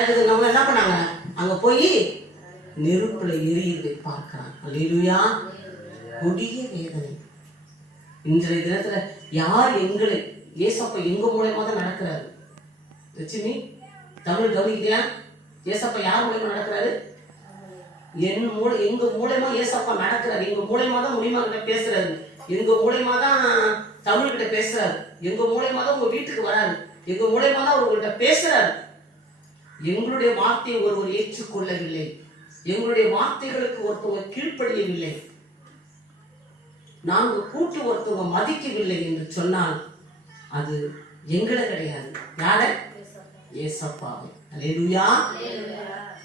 நம்ம என்ன பண்ணாங்க, அங்க போய் நெருப்புல எரியுதை பார்க்கிறாங்க. அல்லேலூயா. கொடிய வேதனை. இன்றைய தினத்துல யார் எங்களை ஏசப்பா எங்க மூலமா தான் நடக்கிறாரு. லட்சுமி தமிழ் கவனிக்கலையா? ஏசப்பா யார் மூலமா நடக்கிறாரு? எங்க மூலமா ஏசப்பா நடக்கிறாரு. எங்க மூலமா தான் முடிமா கிட்ட பேசுறாரு. எங்க மூலமா தான் தமிழ் கிட்ட பேசுறாரு. எங்க மூலமா தான் உங்க வீட்டுக்கு வராரு. எங்க மூலமா தான் உங்ககிட்ட பேசுறாரு. எங்களுடைய வார்த்தையை ஒருவர் ஏற்றுக்கொள்ளவில்லை. எங்களுடைய வார்த்தைகளுக்கு ஒருத்தவங்க கீழ்ப்படியவில்லை. நாங்கள் கூட்டு ஒருத்தவங்க மதிக்கவில்லை என்று சொன்னால் அது எங்களை கிடையாது. யார? ஏசப்பாவை. அல்லேலூயா.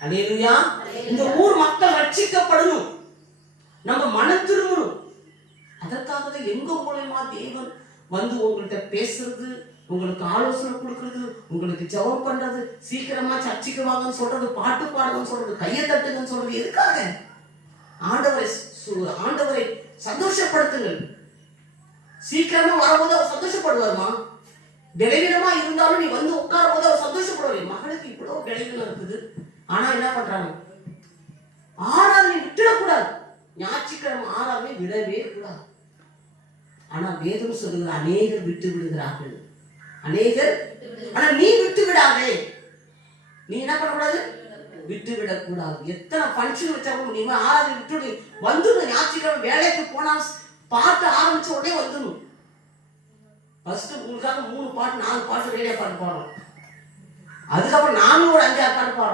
அல்லேலூயா. இந்த ஊர் மக்கள் ரட்சிக்கப்படணும். நம்ம மனம் திரும்பணும். அதற்காக தான் எங்க மூலமா தேவன் வந்து உங்கள்கிட்ட பேசுறது, உங்களுக்கு ஆலோசனை கொடுக்கறது, உங்களுக்கு ஜெபம் பண்றது, சீக்கிரமா சர்ச்சைக்கு வாங்கன்னு சொல்றது, பாட்டு பாடுங்கன்னு சொல்றது, கையை தட்டுங்கன்னு சொல்றது எதுக்காக? ஆண்டவரை சந்தோஷப்படுத்துங்கள். சீக்கிரமா வரும்போது அவர் சந்தோஷப்படுவாருமா? விளைவிடமா இருந்தாலும் நீ வந்து உட்காரும் போது அவர் சந்தோஷப்படுவார். மகளுக்கு இவ்வளவு விளைவிடம் இருக்குது, ஆனா என்ன பண்றாங்க? ஆராதனை விட்டுடக்கூடாது. ஞாயிற்றுக்கிழமை ஆராதனை விடவே கூடாது. ஆனா வேதம் சொல்லுகிற அநேகர் விட்டு விடுகிறார்கள். அநேகர். ஆனா நீ விட்டு விடாதே. நீ என்ன பண்ணக்கூடாது? விட்டு விடக்கூடாது. எத்தனை பங்கன் வச்சாலும் நீ ஆராதனை விட்டு வந்துடும். ஞாயிற்றுக்கிழமை வேலைக்கு போனா பாட்டு ஆரம்பிச்ச உடனே வந்துடும். ஃபர்ஸ்ட் உங்களுக்காக 3 பாட்டு 4 பாட்டு ரேடியோ பாட்டு பாடுறோம். அதுக்கப்புறம் நானும் ஒரு 5-6 பாட்டு பாடுறோம்.